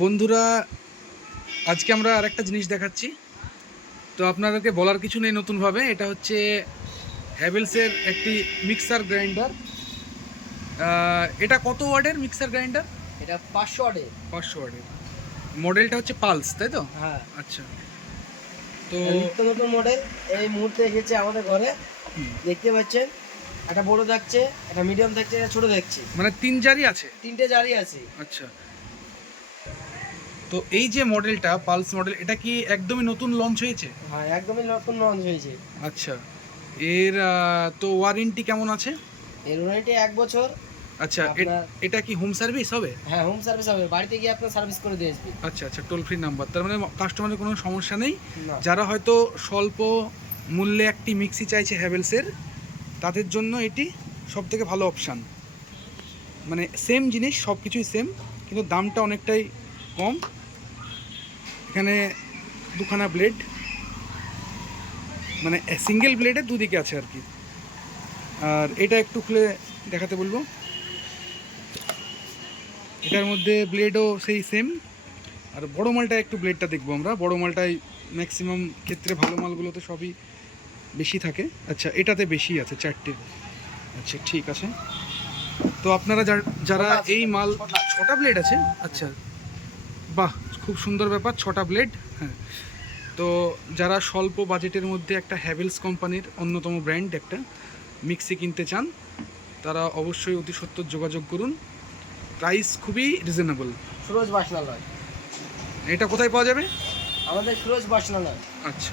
বন্ধুরা, আজকে আমরা আরেকটা জিনিস দেখাচ্ছি। তো আপনাদেরকে বলার কিছু নেই নতুনভাবে। এটা হচ্ছে হ্যাভেলসের একটি মিক্সার গ্রাইন্ডার। এটা কত ওয়াটের মিক্সার গ্রাইন্ডার? এটা 500 ওয়াটের। 500 ওয়াটের। মডেলটা হচ্ছে পালস, তাই তো? হ্যাঁ, আচ্ছা। তো নিত্য নতুন মডেল এই মুহূর্তে এসেছে আমাদের ঘরে। দেখতে পাচ্ছেন, একটা বড় থাকছে, একটা মিডিয়াম থাকছে, একটা ছোট থাকছে। মানে 3 জারি আছে? 3টে জারি আছে। আচ্ছা। তো এই যে মডেলটা পালস মডেল, এটা কি একদমই নতুন লঞ্চ হয়েছে? হ্যাঁ, একদমই নতুন লঞ্চ হয়েছে। আচ্ছা। এর তো ওয়ারেন্টি কেমন আছে? এর ওয়ারেন্টি 1 বছর। আচ্ছা, এটা কি হোম সার্ভিস হবে? হ্যাঁ, হোম সার্ভিস হবে, বাড়িতে গিয়ে আপনার সার্ভিস করে দিয়ে আসবে। আচ্ছা আচ্ছা, টোল ফ্রি নাম্বার, তার মানে কাস্টমারের কোনো সমস্যা নেই। না। যারা হয়তো স্বল্প মূল্যে একটি মিক্সি চাইছে হ্যাভেলসের, তাদের জন্য এটি সব থেকে ভালো অপশান। মানে সেম জিনিস, সব কিছুই সেম, কিন্তু দামটা অনেকটাই কম। এখানে দুখানা ব্লেড, মানে সিঙ্গেল ব্লেডের দুদিকে আছে আর কি। আর এটা একটু খুলে দেখাতে বলবো। এটার মধ্যে ব্লেডও সেই সেম। আর বড় মালটা একটু ব্লেডটা দেখবো আমরা। বড় মালটাই ম্যাক্সিমাম ক্ষেত্রে, ভালো মালগুলোতে সবই বেশি থাকে। আচ্ছা, এটাতে বেশি আছে 4টে। আচ্ছা, ঠিক আছে। তো আপনারা যারা এই মাল, 6টা ব্লেড আছে? আচ্ছা, বাহ, খুব সুন্দর ব্যাপার, 6টা ব্লেড। হ্যাঁ, তো যারা স্বল্প বাজেটের মধ্যে একটা হ্যাভেলস কোম্পানির অন্যতম ব্র্যান্ড একটা মিক্সি কিনতে চান, তারা অবশ্যই অতি সত্বর যোগাযোগ করুন। প্রাইস খুবই রিজনেবল। সুরজ বাসনালয়। এটা কোথায় পাওয়া যাবে? আমাদের সুরজ বাসনালয়। আচ্ছা।